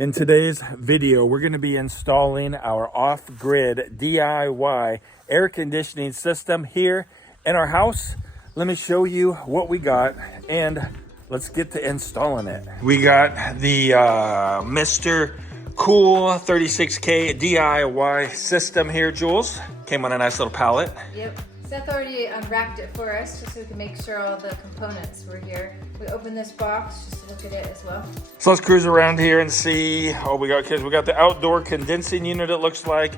In today's video, we're going to be installing our off-grid DIY air conditioning system here in our house. Let me show you what we got and let's get to installing it. We got the Mr. Cool 36K DIY system here, Jules. Came on a nice little pallet. Yep. Seth already unwrapped it for us just so we can make sure all the components were here. We opened this box just to look at it as well. So let's cruise around here and see. Oh, we got kids. We got the outdoor condensing unit, it looks like.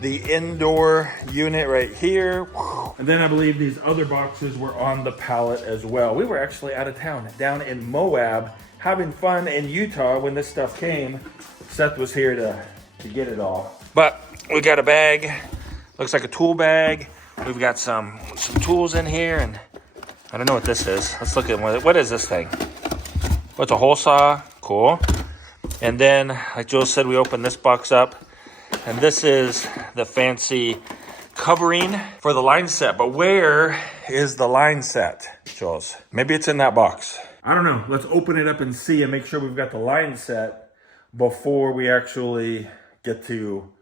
The indoor unit right here. And then I believe these other boxes were on the pallet as well. We were actually out of town, down in Moab, having fun in Utah when this stuff came. Seth was here to get it all. But we got a bag. Looks like a tool bag. We've got some tools in here, and I don't know what this is. Let's look at what is this thing? What's a hole saw? Cool. And then, like Jules said, we open this box up, and this is the fancy covering for the line set. But where is the line set, Jules? Maybe it's in that box. I don't know. Let's open it up and see and make sure we've got the line set before we actually get to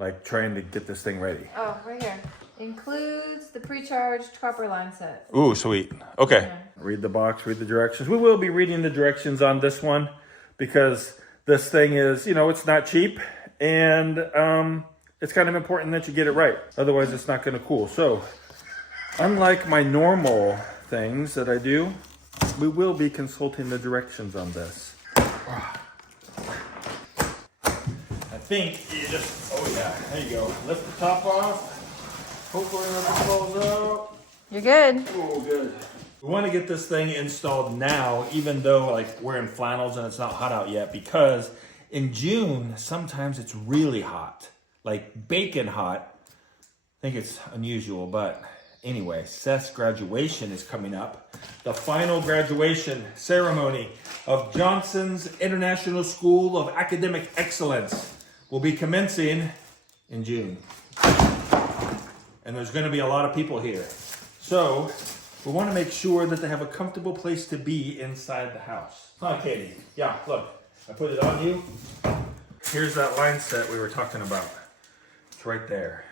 like trying to get this thing ready. Oh, right here. Includes the pre-charged copper line set. Ooh, sweet. Okay. Yeah. Read the box, read the directions. We will be reading the directions on this one because this thing is, you know, it's not cheap, and it's kind of important that you get it right. Otherwise, it's not going to cool. So, unlike my normal things that I do, we will be consulting the directions on this. I think you just, oh yeah, there you go. Lift the top off. Hopefully nothing falls out. You're good. Oh, good. We want to get this thing installed now, even though like we're in flannels and it's not hot out yet, because in June, sometimes it's really hot, like bacon hot. I think it's unusual, but anyway, Seth's graduation is coming up. The final graduation ceremony of Johnson's International School of Academic Excellence will be commencing in June. And there's going to be a lot of people here. So we want to make sure that they have a comfortable place to be inside the house. Huh, Katie? Yeah, look, I put it on you. Here's that line set we were talking about. It's right there.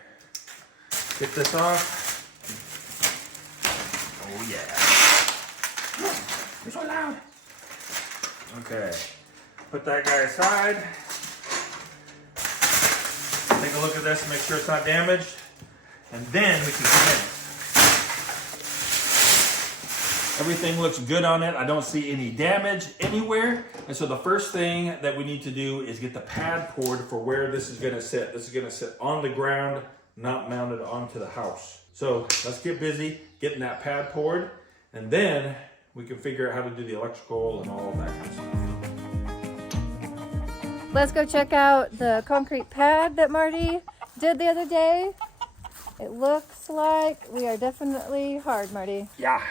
Get this off. Oh yeah. You're so loud. Okay. Put that guy aside. Take a look at this, make sure it's not damaged. And then we can come in. Everything looks good on it. I don't see any damage anywhere. And so the first thing that we need to do is get the pad poured for where this is gonna sit. This is gonna sit on the ground, not mounted onto the house. So let's get busy getting that pad poured, and then we can figure out how to do the electrical and all of that kind of stuff. Let's go check out the concrete pad that Marty did the other day. It looks like we are definitely hard, Marty. Yeah,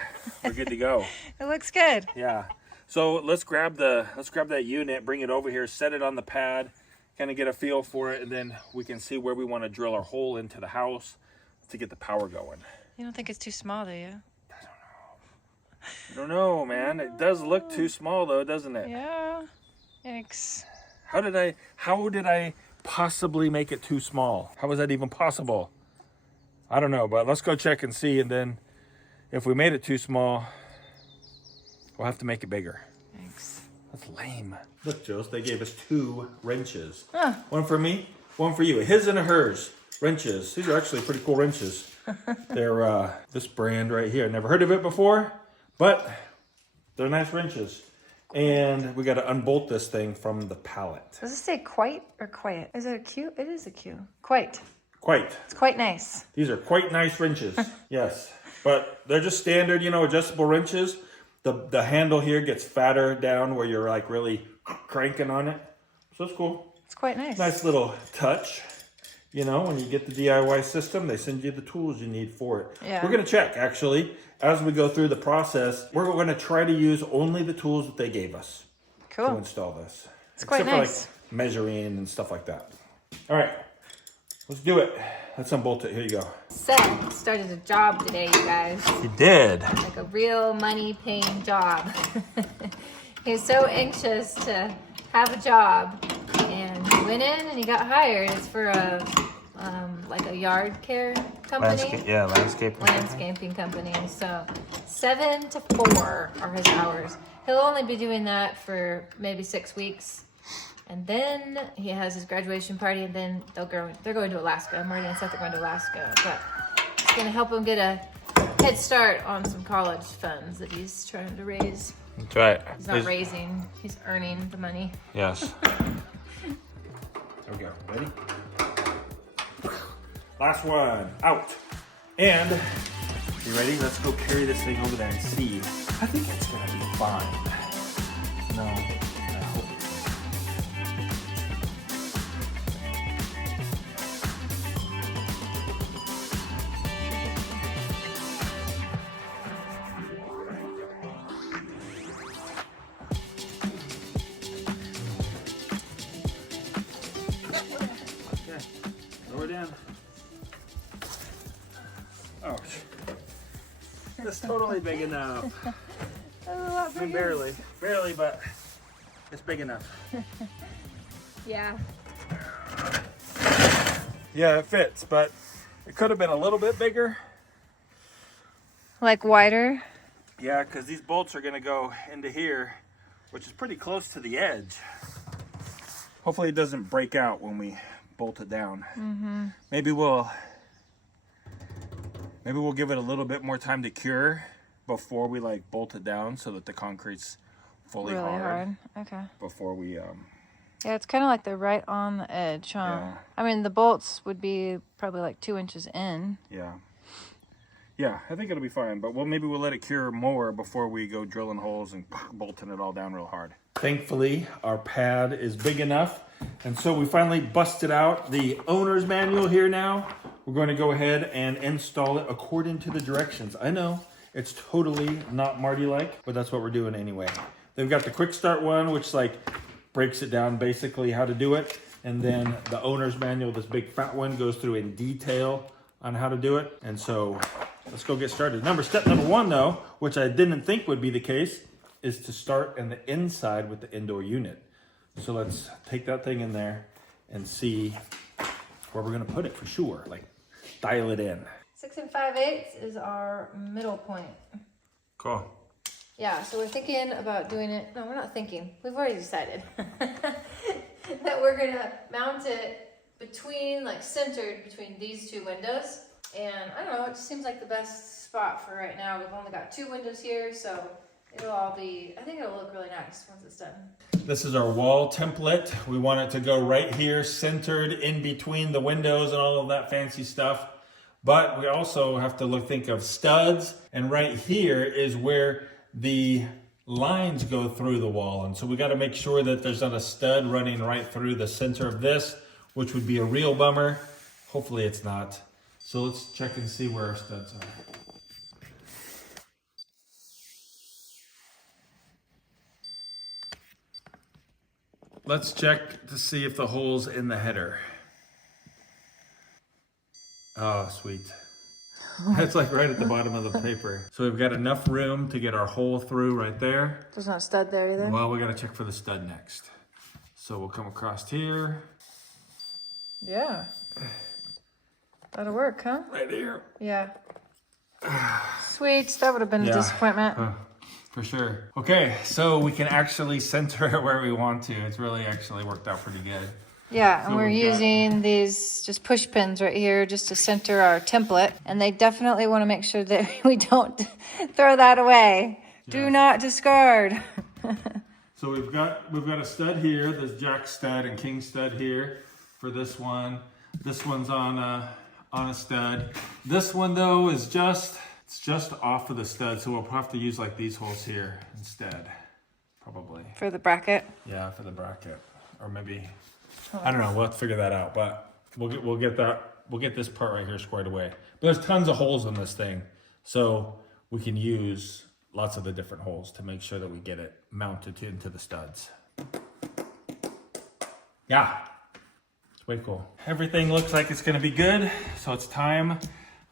we're good to go. It looks good. Yeah. So let's grab that unit, bring it over here, set it on the pad, kind of get a feel for it, and then we can see where we want to drill our hole into the house to get the power going. You don't think it's too small, do you? I don't know, man. It does look too small though, doesn't it? Yeah. Yikes. How did I possibly make it too small? How was that even possible? I don't know, but let's go check and see, and then if we made it too small, we'll have to make it bigger. Thanks. That's lame. Look, Jules, they gave us 2 wrenches. Huh. One for me, one for you. A his and a hers wrenches. These are actually pretty cool wrenches. They're this brand right here. Never heard of it before, but they're nice wrenches. And we got to unbolt this thing from the pallet. Does it say quite or quiet? Is it a Q? It is a Q. Quite. Quite. It's quite nice. These are quite nice wrenches. Yes. But they're just standard, you know, adjustable wrenches. The handle here gets fatter down where you're like really cranking on it. So it's cool. It's quite nice. Nice little touch. You know, when you get the DIY system, they send you the tools you need for it. Yeah. We're going to check, actually, as we go through the process. We're going to try to use only the tools that they gave us Cool. to install this. It's quite Except nice. for like measuring and stuff like that. All right. Let's do it. Let's unbolt it. Here you go. Seth started a job today, you guys. He did. Like a real money-paying job. He's so anxious to have a job He went in and he got hired. It's for a like a yard care company. Landscaping company. So 7 to 4 are his hours. He'll only be doing that for maybe 6 weeks. And then he has his graduation party, and then they're going to Alaska. Marty and Seth are going to Alaska. But it's going to help him get a head start on some college funds that he's trying to raise. That's right. He's not raising, he's earning the money. Yes. There we go. Ready? Last one. Out. And, you ready? Let's go carry this thing over there and see. I think it's going to be fine. No, I hope it's Lower down. Oh, that's totally big enough. That's a lot I mean, barely, but it's big enough. Yeah. Yeah, it fits, but it could have been a little bit bigger. Like wider? Yeah, because these bolts are going to go into here, which is pretty close to the edge. Hopefully it doesn't break out when we bolt it down. Mm-hmm. Maybe we'll give it a little bit more time to cure before we like bolt it down, so that the concrete's fully Really hard. hard. Okay. Before we Yeah, it's kind of like they're right on the edge, huh? Yeah. I mean, the bolts would be probably like 2 inches in. yeah, I think it'll be fine, but maybe we'll let it cure more before we go drilling holes and bolting it all down real hard. Thankfully, our pad is big enough, and so we finally busted out the owner's manual here now. We're going to go ahead and install it according to the directions. I know it's totally not Marty-like, but that's what we're doing anyway. They've got the quick start one, which like breaks it down basically how to do it. And then the owner's manual, this big fat one, goes through in detail on how to do it. And so let's go get started. Step number 1 though, which I didn't think would be the case, is to start in the inside with the indoor unit. So let's take that thing in there and see where we're gonna put it for sure. Like dial it in. 6 5/8 is our middle point. Cool. Yeah, so we're thinking about doing it. No, we're not thinking. We've already decided that we're gonna mount it between, like centered between these 2 windows. And I don't know, it just seems like the best spot for right now. We've only got 2 windows here, so it'll all be, I think it'll look really nice once it's done. This is our wall template. We want it to go right here, centered in between the windows and all of that fancy stuff. But we also have to think of studs, and right here is where the lines go through the wall. And so we got to make sure that there's not a stud running right through the center of this, which would be a real bummer. Hopefully it's not. So let's check and see where our studs are. Let's check to see if the hole's in the header. Oh, sweet. That's like right at the bottom of the paper. So we've got enough room to get our hole through right there. There's not a stud there either? Well, we got to check for the stud next. So we'll come across here. Yeah. That'll work, huh? Right here. Yeah. Sweet. That would have been a disappointment. For sure. Okay, so we can actually center it where we want to. It's really actually worked out pretty good. Yeah, and So we're using these just push pins right here just to center our template. And they definitely want to make sure that we don't throw that away. Yeah. Do not discard. So we've got a stud here. There's jack stud and king stud here for this one. This one's on a stud. This one though is just off of the stud, so we'll have to use like these holes here instead, probably. For the bracket? Yeah, for the bracket, or maybe. I don't know. We'll have to figure that out, but we'll get this part right here squared away. But there's tons of holes in this thing, so we can use lots of the different holes to make sure that we get it mounted into the studs. Yeah, it's way cool. Everything looks like it's gonna be good, so it's time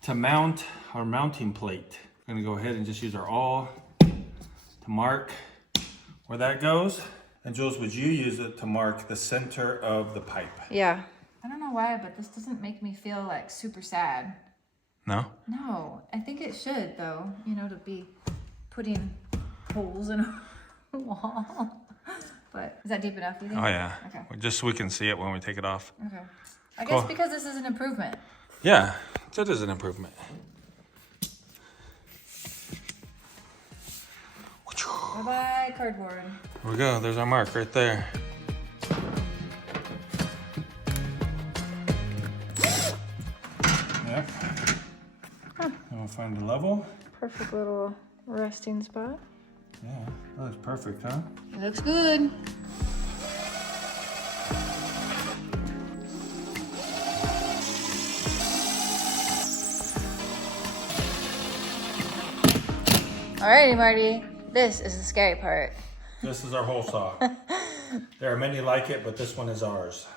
to mount our mounting plate. I'm gonna go ahead and just use our awl to mark where that goes. And Jules, would you use it to mark the center of the pipe? Yeah. I don't know why, but this doesn't make me feel like super sad. No? No, I think it should though, you know, to be putting holes in a wall. But is that deep enough, you think? Oh yeah. Okay. Just so we can see it when we take it off. Okay. I Cool. guess because this is an improvement. Yeah, that is an improvement. Bye-bye, cardboard. Here we go. There's our mark right there. Yep. And we'll find the level. Perfect little resting spot. Yeah, that looks perfect, huh? It looks good. Alrighty, Marty. This is the scary part. This is our hole saw. There are many like it, but this one is ours.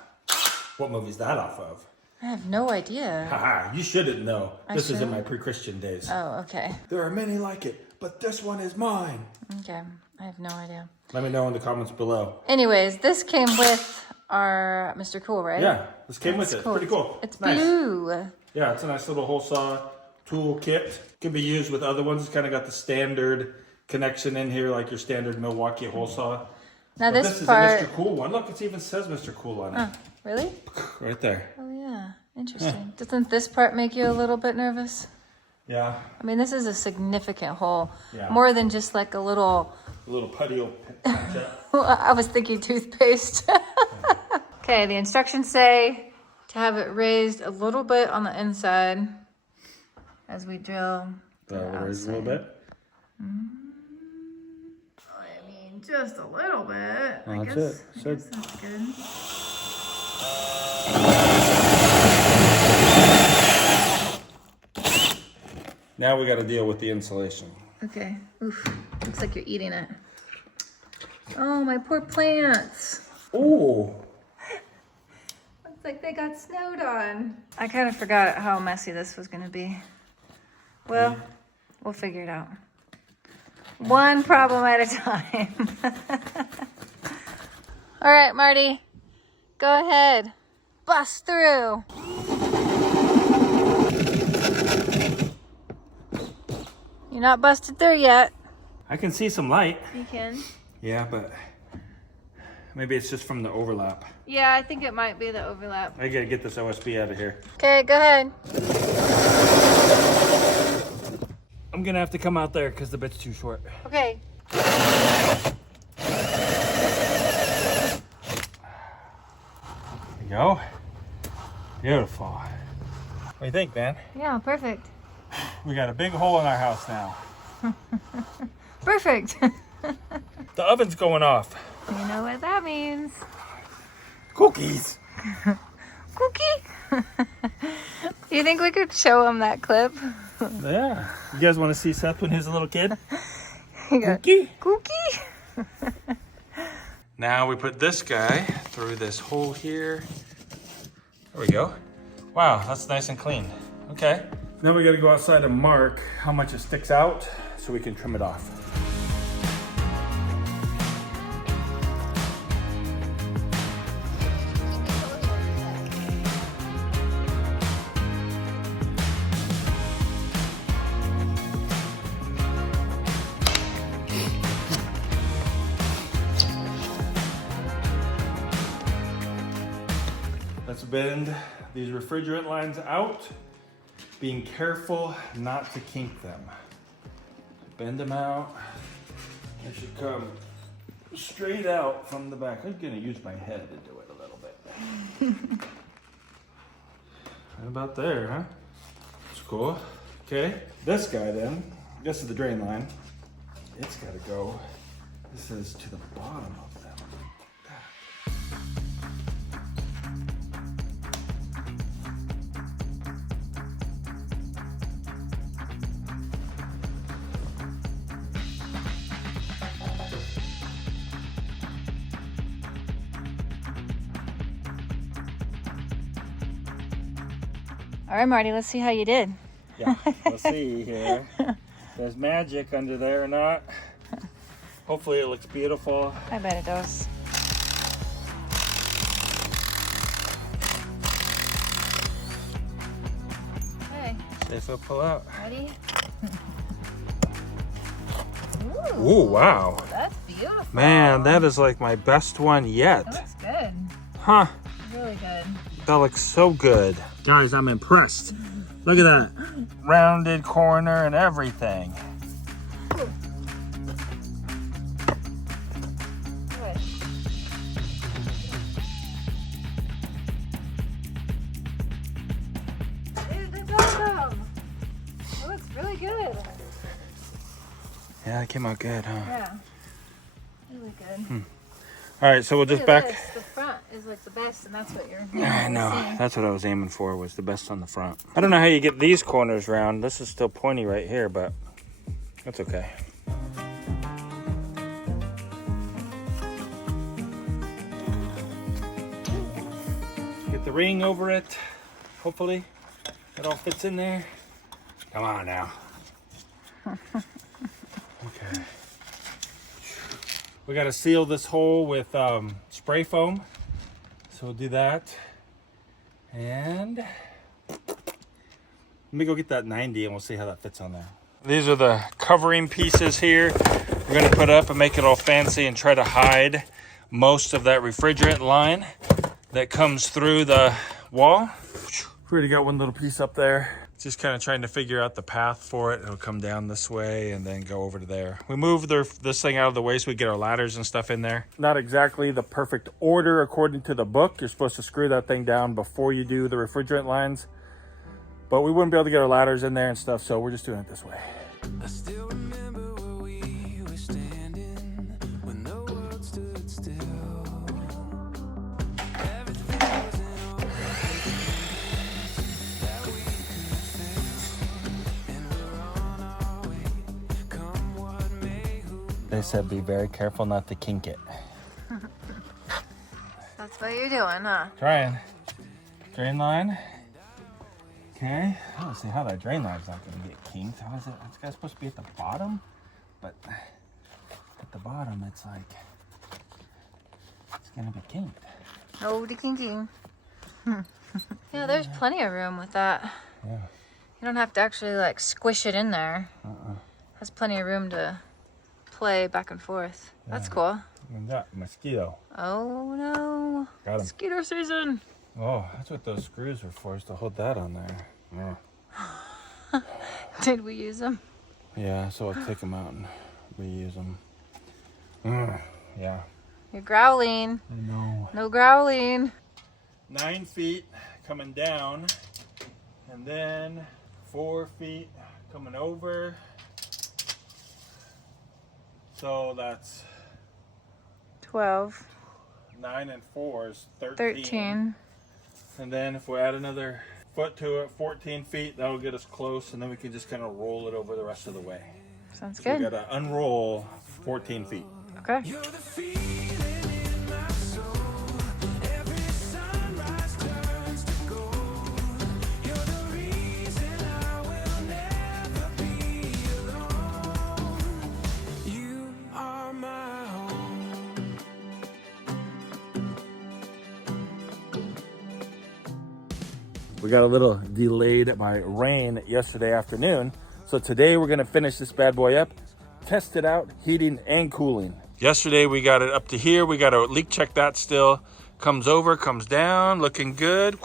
What movie is that off of? I have no idea. Haha, you shouldn't know. This is in should? my pre-Christian days. Oh, okay. There are many like it, but this one is mine. Okay. I have no idea. Let me know in the comments below. Anyways, this came with our Mr. Cool, right? Yeah, this came with it. Cool. Pretty cool. It's nice. blue. Yeah, it's a nice little hole saw tool kit. Can be used with other ones. It's kind of got the standard connection in here, like your standard Milwaukee hole saw. Now But this is part. a Mr. Cool one. Look, it even says Mr. Cool on it. Oh, really? Right there. Oh yeah. Interesting. Doesn't this part make you a little bit nervous? Yeah. I mean, this is a significant hole. Yeah. More than just like a little. A little putty will patch up. Well, I was thinking toothpaste. Okay, the instructions say to have it raised a little bit on the inside as we drill. Raise a little bit. I mean, just a little bit. Well, I that's guess, it. I So- guess that's good. Now we got to deal with the insulation. Okay. Oof. Looks like you're eating it. Oh, my poor plants. Ooh. Looks like they got snowed on. I kind of forgot how messy this was going to be. Well, we'll figure it out. One problem at a time. All right, Marty. Go ahead. Bust through. You're not busted through yet. I can see some light. You can. Yeah, but maybe it's just from the overlap. Yeah, I think it might be the overlap. I gotta get this OSB out of here. Okay, go ahead. I'm gonna have to come out there because the bit's too short. Okay. There you go. Beautiful. What do you think, man? Yeah, perfect. We got a big hole in our house now. Perfect. The oven's going off. You know what that means. Cookies. Cookie. Do you think we could show him that clip? Yeah. You guys want to see Seth when he was a little kid? He goes, Cookie. Cookie. Now we put this guy through this hole here. There we go. Wow, that's nice and clean. Okay. Then we got to go outside and mark how much it sticks out so we can trim it off. Let's bend these refrigerant lines out, being careful not to kink them. Bend them out. They should come straight out from the back. I'm gonna use my head to do it a little bit. Right about there, huh? That's cool. Okay, this guy then, this is the drain line. It's gotta go, this is to the bottom of them. All right, Marty, let's see how you did. Yeah, let's see here. There's magic under there or not. Hopefully it looks beautiful. I bet it does. This will pull out. Ready? Ooh, wow. That's beautiful. Man, that is like my best one yet. That looks good. Huh. Really good. That looks so good. Guys, I'm impressed. Look at that. Rounded corner and everything. Good. Dude, that's awesome. That looks really good. Yeah, it came out good, huh? Yeah. Really good. All right, so we'll just Look at back. this. The front is like the best, and that's what you're I know. seeing. That's what I was aiming for, was the best on the front. I don't know how you get these corners round. This is still pointy right here, but that's okay. Get the ring over it. Hopefully it all fits in there. Come on now. Okay. We got to seal this hole with spray foam. So we'll do that. And let me go get that 90 and we'll see how that fits on there. These are the covering pieces here. We're going to put up and make it all fancy and try to hide most of that refrigerant line that comes through the wall. We already got one little piece up there. Just kind of trying to figure out the path for it. It'll come down this way and then go over to there. We moved this thing out of the way so we get our ladders and stuff in there. Not exactly the perfect order according to the book. You're supposed to screw that thing down before you do the refrigerant lines. But we wouldn't be able to get our ladders in there and stuff, so we're just doing it this way. I still remember where we were standing when the world stood still. Everything was in order that we could fix, and we're on our way. Come what may, who They said be very careful not to kink it. That's what you're doing, huh? Trying. Drain line. Okay. I don't see how that drain line's not going to get kinked. How is it? It's supposed to be at the bottom, but at the bottom it's like it's going to be kinked. Oh, the kinking. Yeah, there's plenty of room with that. Yeah. You don't have to actually like squish it in there. Has plenty of room to play back and forth. That's cool. And that mosquito. Oh no. Got him. Mosquito season. Oh, that's what those screws were for, is to hold that on there. Yeah. Did we use them? Yeah, so I'll take them out and reuse them. Yeah. You're growling. I know. No growling. 9 feet coming down, and then 4 feet coming over. So that's 12. 9 and 4 is 13. 13. And then if we add another foot to it, 14 feet, that'll get us close, and then we can just kind of roll it over the rest of the way. Sounds So we good. gotta unroll 14 feet. Okay. you're the feeling in my soul. Every sunrise turns to gold. You're the reason I will never be alone. You are my home. We got a little delayed by rain yesterday afternoon, so today we're gonna finish this bad boy up, test it out, heating and cooling. Yesterday we got it up to here. We got to leak check that still. Comes over, comes down, looking good.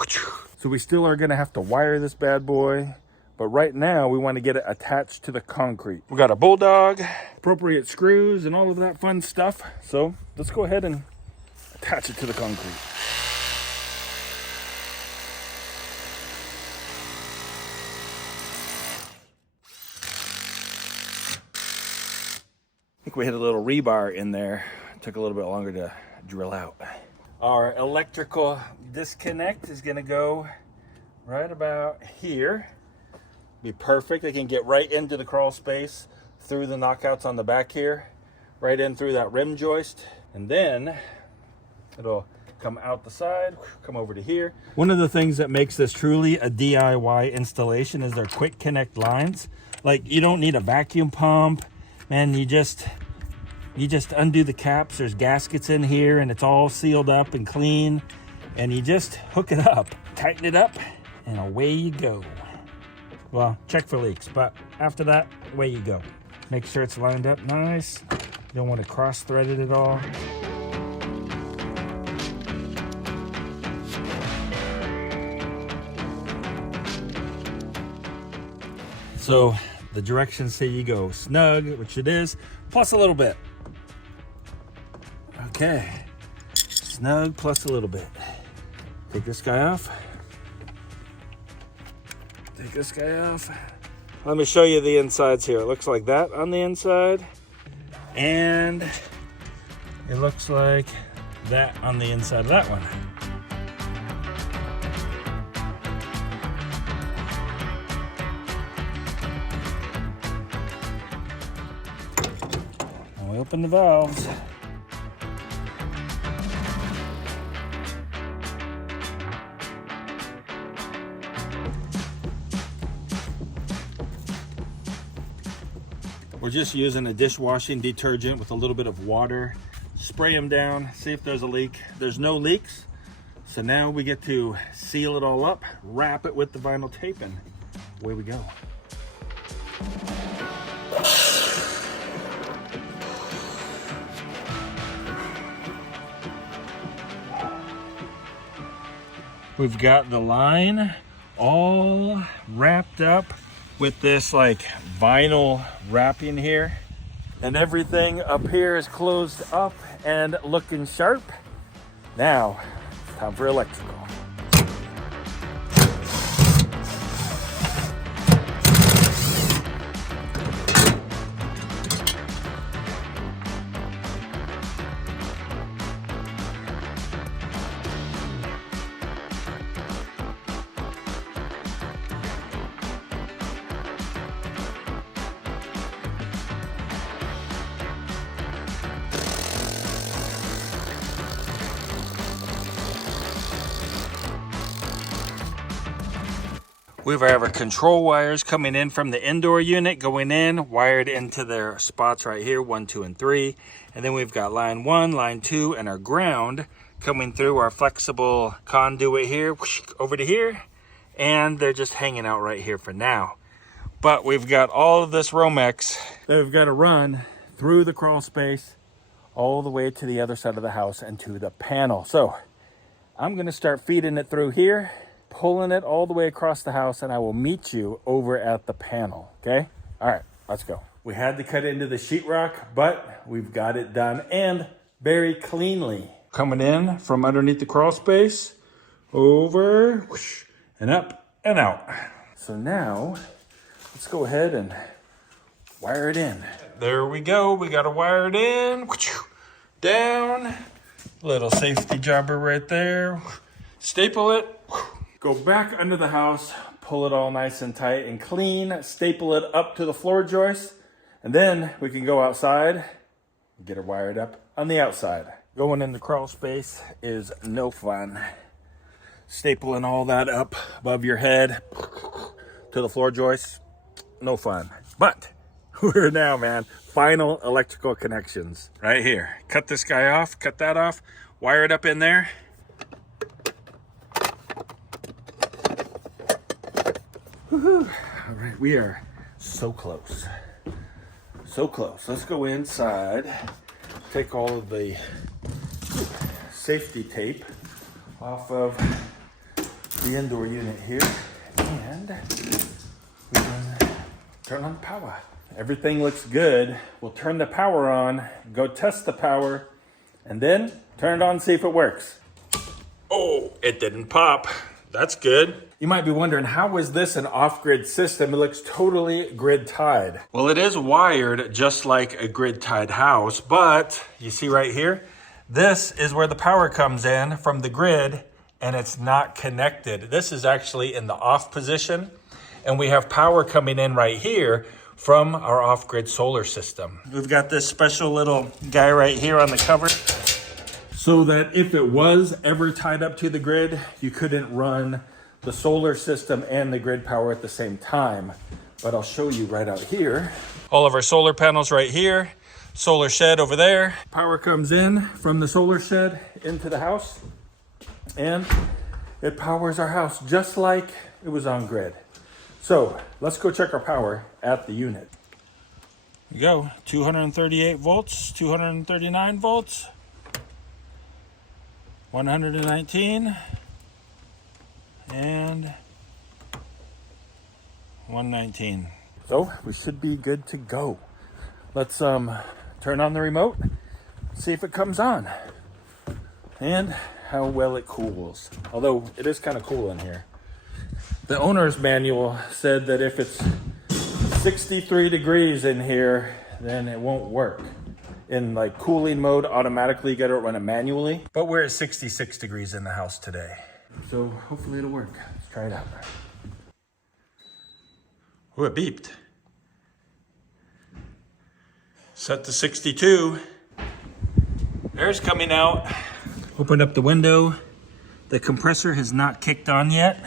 So we still are gonna have to wire this bad boy, but right now we want to get it attached to the concrete. We got a bulldog, appropriate screws and all of that fun stuff. So let's go ahead and attach it to the concrete. I think we hit a little rebar in there. Took a little bit longer to drill out. Our electrical disconnect is gonna go right about here. Be perfect. They can get right into the crawl space through the knockouts on the back here, right in through that rim joist, and then it'll come out the side, come over to here. One of the things that makes this truly a DIY installation is their quick connect lines. Like, you don't need a vacuum pump. Man, you just undo the caps. There's gaskets in here and it's all sealed up and clean, and you just hook it up, tighten it up, and away you go. Well, check for leaks, but after that, away you go. Make sure it's lined up nice. You don't want to cross-thread it at all. So the directions say you go snug, which it is, plus a little bit. Okay, snug plus a little bit. Take this guy off. Take this guy off. Let me show you the insides here. It looks like that on the inside. And it looks like that on the inside of that one. And we open the valves. We're just using a dishwashing detergent with a little bit of water. Spray them down, see if there's a leak. There's no leaks. So now we get to seal it all up, wrap it with the vinyl tape, and away we go. We've got the line all wrapped up with this like vinyl wrapping here, and everything up here is closed up and looking sharp. Now it's time for electrical. We have our control wires coming in from the indoor unit, going in, wired into their spots right here, 1, 2, and 3. And then we've got line 1, line 2, and our ground coming through our flexible conduit here, whoosh, over to here. And they're just hanging out right here for now. But we've got all of this Romex that we've got to run through the crawl space all the way to the other side of the house and to the panel. So I'm going to start feeding it through here, pulling it all the way across the house, and I will meet you over at the panel, okay? All right, let's go. We had to cut into the sheetrock, but we've got it done, and very cleanly. Coming in from underneath the crawl space, over, whoosh, and up and out. So now, let's go ahead and wire it in. There we go, we gotta wire it in, whoosh, down, little safety jobber right there, staple it, go back under the house, pull it all nice and tight and clean, staple it up to the floor joist, and then we can go outside and get it wired up on the outside. Going in the crawl space is no fun. Stapling all that up above your head to the floor joist, no fun. But we're now, man, final electrical connections right here. Cut this guy off, cut that off, wire it up in there. Woohoo. All right, we are so close. So close. Let's go inside, take all of the safety tape off of the indoor unit here, and we can turn on the power. Everything looks good. We'll turn the power on, go test the power, and then turn it on, see if it works. Oh, it didn't pop. That's good. You might be wondering, how is this an off-grid system? It looks totally grid-tied. Well, it is wired just like a grid-tied house, but you see right here, this is where the power comes in from the grid, and it's not connected. This is actually in the off position, and we have power coming in right here from our off-grid solar system. We've got this special little guy right here on the cover, so that if it was ever tied up to the grid, you couldn't run the solar system and the grid power at the same time. But I'll show you right out here. All of our solar panels right here, solar shed over there. Power comes in from the solar shed into the house, and it powers our house just like it was on grid. So let's go check our power at the unit. Here we go, 238 volts, 239 volts, 119, and 119. So we should be good to go. Let's turn on the remote, see if it comes on, and how well it cools. Although it is kind of cool in here. The owner's manual said that if it's 63 degrees in here, then it won't work. In like cooling mode, automatically you gotta run it manually. But we're at 66 degrees in the house today. So hopefully it'll work. Let's try it out. Oh, it beeped. Set to 62. Air's coming out. Open up the window. The compressor has not kicked on yet.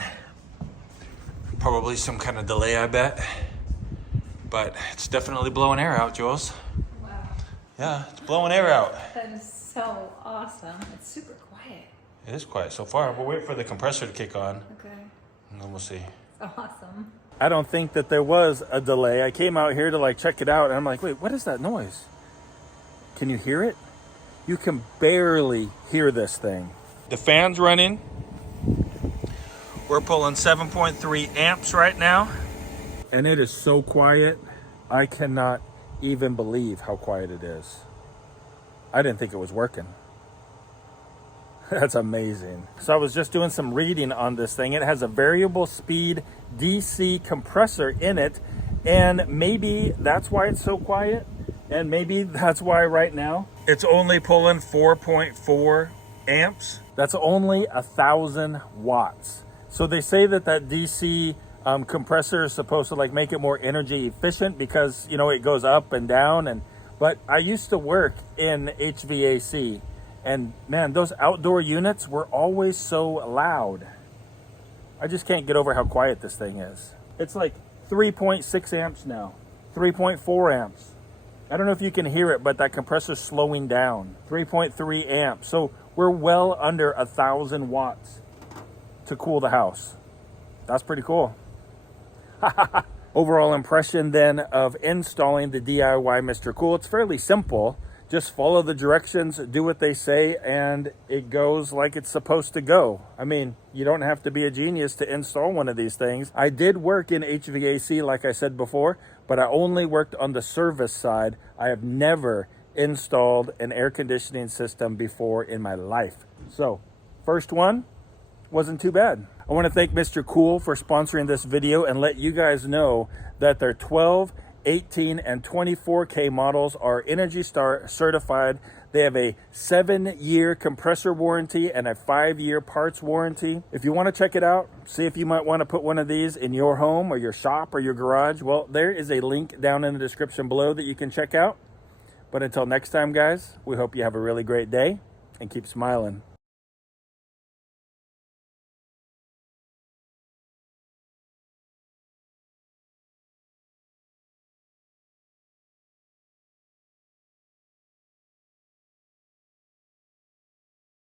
Probably some kind of delay, I bet. But it's definitely blowing air out, Jules. Wow. Yeah, it's blowing air out. That is so awesome. It's super quiet. It is quiet so far. We'll wait for the compressor to kick on. Okay. And then we'll see. Awesome. I don't think that there was a delay. I came out here to like check it out and I'm like, wait, what is that noise? Can you hear it? You can barely hear this thing. The fan's running. We're pulling 7.3 amps right now. And it is so quiet. I cannot even believe how quiet it is. I didn't think it was working. That's amazing. So I was just doing some reading on this thing. It has a variable speed DC compressor in it. And maybe that's why it's so quiet. And maybe that's why right now it's only pulling 4.4 amps. That's only 1,000 watts. So they say that DC compressor is supposed to like make it more energy efficient because, you know, it goes up and down. But I used to work in HVAC. And man, those outdoor units were always so loud. I just can't get over how quiet this thing is. It's like 3.6 amps now, 3.4 amps. I don't know if you can hear it, but that compressor's slowing down. 3.3 amps. So we're well under 1,000 watts to cool the house. That's pretty cool. Overall impression then of installing the DIY Mr. Cool. It's fairly simple. Just follow the directions, do what they say, and it goes like it's supposed to go. I mean, you don't have to be a genius to install one of these things. I did work in HVAC, like I said before, but I only worked on the service side. I have never installed an air conditioning system before in my life. So, first one wasn't too bad. I want to thank Mr. Cool for sponsoring this video and let you guys know that their 12, 18 and 24K models are Energy Star certified. They have a 7-year compressor warranty and a 5-year parts warranty. If you want to check it out, see if you might want to put one of these in your home or your shop or your garage, well, there is a link down in the description below that you can check out. But until next time, guys, we hope you have a really great day and keep smiling.